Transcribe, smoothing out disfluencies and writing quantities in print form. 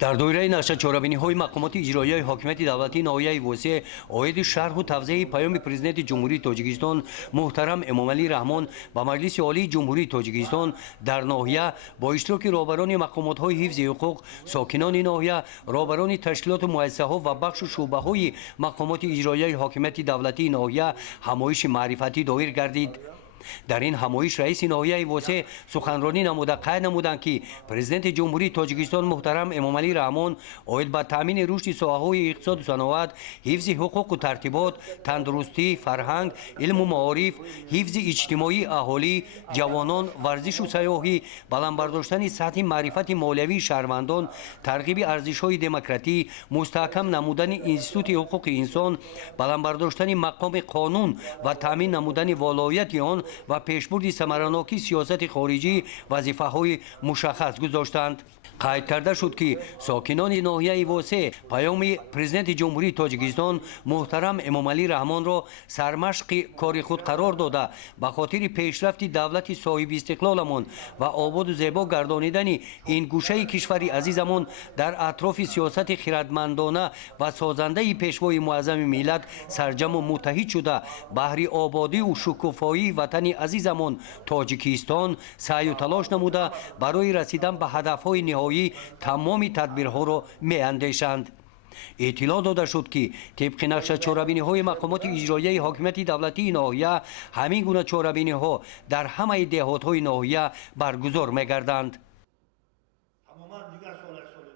дар доираи нақшачорабиниҳои мақомоти иҷроияи ҳокимияти давлатии ноҳияи восеъ оиди шарҳу тавзеҳи паёми президенти ҷумҳурии тоҷикистон муҳтарам эмомалӣ раҳмон ба маҷлиси олии ҷумҳурии тоҷикистон дар ноҳия бо иштироки роҳбарони мақомотҳои ҳифзи ҳуқуқ, сокинони ноҳия, роҳбарони ташкилоту муассисаҳо ва бахшу шӯъбаҳои мақомоти иҷроияи ҳокимияти давлатии ноҳия ҳамоиши маърифатӣ доир гардид. дар ин ҳамоиш раиси ноҳияи восеъ суханронӣ намуда қайд намуданд ки президенти ҷумҳурии тоҷикистон муҳтарам эмомалӣ раҳмон оид ба таъмини рушди соҳаҳои иқтисоду саноат, ҳифзи ҳуқуқу тартибот, тандурустӣ, фарҳанг, илму маориф, ҳифзи иҷтимоии аҳолӣ, ҷавонон, варзишу сайёҳӣ, баландбардоштани сатҳи маърифати молиявии шаҳрвандон, тарғиби арзишҳои демократӣ, мустаҳкам намудани институти ҳуқуқи инсон, баландбардоштани мақоми қонун ва таъмин намудани волояти он ва пешбурди самаранокии сиёсати хориҷӣ вазифаҳои мушаххас гузоштанд. қайд карда шуд ки сокинони ноҳияи восеъ паёми президенти ҷумҳурии тоҷикистон муҳтарам эмомалӣ раҳмонро сармашқи кори худ қарор дода ба хотири пешрафти давлати соҳибистиқлоламон ва ободу зебо гардонидани ин гӯшаи кишвари азизамон дар атрофи сиёсати хиратмандона ва созандаи пешвои муаззами миллат сарҷаму муттаҳид шуда баҳри ободию шукуфоии ватани азизамон тоҷикистон саъю талош намуда барои расидан ба ҳадафҳои ниҳоӣ тамоми тадбирҳоро меандешанд. иттилоъ дода шуд ки тибқи нақшачорабиниҳои мақомоти иҷроияи ҳокимияти давлатии ноҳия ҳамин гуна чорабиниҳо дар ҳамаи деҳотҳои ноҳия баргузор мегарданд.